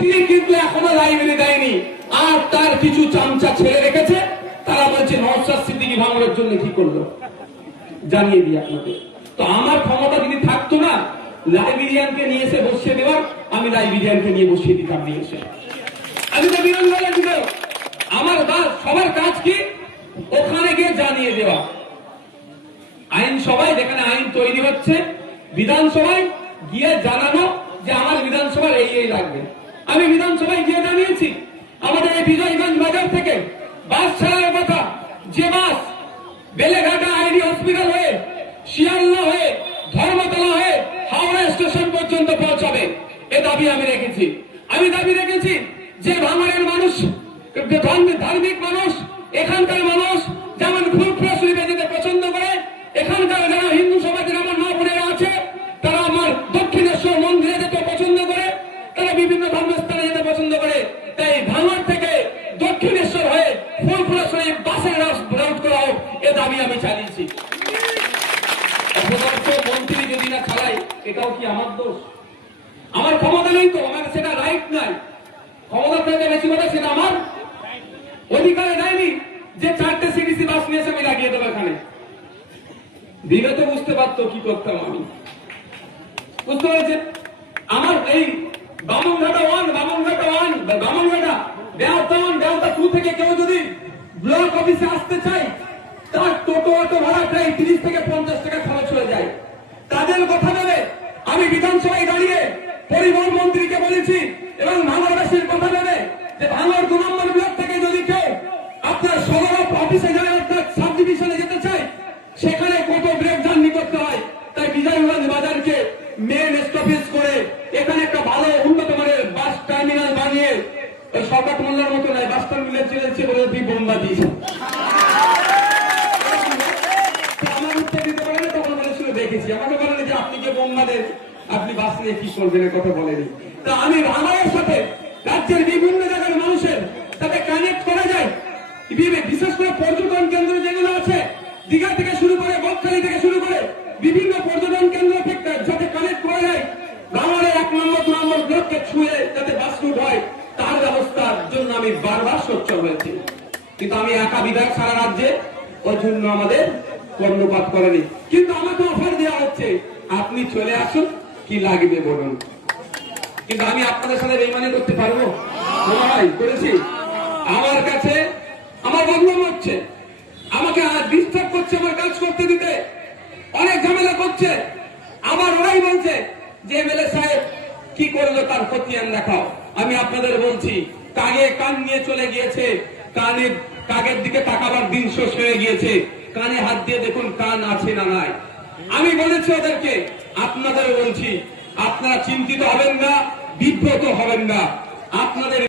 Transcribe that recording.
তিনি কিন্তু এখনো লাইব্রেরি দেয়নি, আর তার কিছু চামচা ছেড়ে রেখেছে। তারা বলছে নওশাদ সিদ্দিকী ভাঙড়ের জন্য কি করলো জানিয়ে দিই আপনাদের। তো আমার ক্ষমতা যদি থাকতো না লাইব্রেরিয়ানকে নিয়ে এসে বসিয়ে দেওয়ার, আমি লাইব্রেরিয়ানকে নিয়ে বসিয়ে দিতাম নিয়ে এসে। আমি তো বিরোধী দিল আমার সবার কাজ কি ওখানে গিয়ে জানিয়ে দেওয়া। আইনসভায় যেখানে আইন তৈরি হচ্ছে বিধানসভায় গিয়ে জানানো যে আমার বিধানসভার এই লাগবে। আমি বিধানসভায় গিয়ে জানিয়েছি আমাদের এই বিজয়গঞ্জ বাজার থেকে বাস ছাড়ার কথা, যে বাস বেলেঘাটা আইডি হসপিটাল হয়ে শিয়ালদা হয়ে ধর্মতলা হয়ে হাওড়া স্টেশন পর্যন্ত পৌঁছাবে, এ দাবি আমি রেখেছি। আমি দাবি রেখেছি যে ভাঙড়ের মানুষ, ধার্মিক মানুষ, এখানকার মানুষ যেমন ফুরফুরা শরীফে যেতে পছন্দ করে, এখানকার যারা হিন্দু সমাজের আমার মা বোনেরা আছে তারা আমার দক্ষিণেশ্বর মন্দিরে যেতে পছন্দ করে, তারা বিভিন্ন ধর্মস্থানে যেতে পছন্দ করে। তাই ভাঙড় থেকে দক্ষিণেশ্বর হয়ে ফুরফুরা শরীফ বাসের রাউট করা হোক, এ দাবি আমি চালিয়েছি। মন্ত্রী যদি না চালায় এটাও কি আমার দোষ? আমার ক্ষমতা নেই তো, আমার সেটা রাইট নাই। ক্ষমতা থেকে বেশি কথা সেটা আমার অধিকারে দেয়নি যে 4টে সিডিসি বাস নিয়ে এসে আমি লাগিয়ে দেবো এখানে। দিলে তো বুঝতে পারতো কি করতাম আমি, বুঝতে পেরেছেন? আমার এই বামনঘাটা 1, বামনঘাটা দেওতা 2 থেকে কেউ যদি ব্লক অফিসে আসতে চায় তার টোটো অটো ভাড়া প্রায় 30 থেকে 50 টাকা খরচ হয়ে যায়। তাদের কথা ভেবে আমি বিধানসভায় দাঁড়িয়ে পরিবহন মন্ত্রীকে বলেছি এবং ভাঙড়বাসীর কথা ভেবে যে ভাঙড় 2 নম্বর ব্লক থেকে যদি কেউ আপনার সদর অফিসে যায়, আপনার সাব ডিভিশনে যেতে চায়, সেখানে কত ব্রেক জার্নি করতে হয়। তাই বিজয়গঞ্জ বাজারকে মেন স্টপেজ করে এখানে একটা ভালো উন্নত মানের বাস টার্মিনাল বানিয়ে ওই শওকত মোল্লার মতো নয়, বাস টার্মিনাল চলেছে বলে তুই বোম্বা দিস আমার উত্তর দিতে পারে না। তখন বলেছিল দেখেছি, আমাকে বলেন যে আপনি যে বোম্বা দেন আপনি বাস নিয়ে কি করবেন কথা বলেনি। তা আমি ভাঙড়ের সাথে রাজ্যের বিভিন্ন জায়গার মানুষের সাথে কানেক্ট করা যায়, বিশেষ করে পর্যটন কেন্দ্র যেগুলো আছে দীঘা থেকে শুরু করে বকখালি থেকে শুরু করে বিভিন্ন পর্যটন কেন্দ্র যাতে কানেক্ট করা যায়, ভাঙড়ের 1 নম্বর 2 নম্বর ব্লককে ছুঁয়ে যাতে বাস রুট হয় তার ব্যবস্থার জন্য আমি বারবার সোচ্চার হয়েছি। কিন্তু আমি একা বিধায়ক সারা রাজ্যে, ওই জন্য আমাদের কর্ণপাত করেনি। কিন্তু আমাকে অফার দেওয়া হচ্ছে আপনি চলে আসুন, কি লাগবে বলুন। কিন্তু আমি আপনাদের সাথে বেইমানি করতে পারবো? ভাই করেছি। আমার কাছে আমার বদনাম হচ্ছে, আমাকে ডিস্টার্ব করছে আমার কাজ করতে দিতে, অনেক ঝামেলা করছে। আবার ওরাই বলছে যে এমএলএ সাহেব কি করলো তার খতিয়ান দেখাও। আমি আপনাদের বলছি কাগে কান নিয়ে চলে গিয়েছে, কাগের দিকে তাকাবার দিন শেষ হয়ে গিয়েছে। কানে হাত দিয়ে দেখুন কান আছে না নাই। আমি বলেছি ওদেরকে, আপনাদের বলছি আপনারা চিন্তিত হবেন না, বিব্রত হবেন না। আপনাদের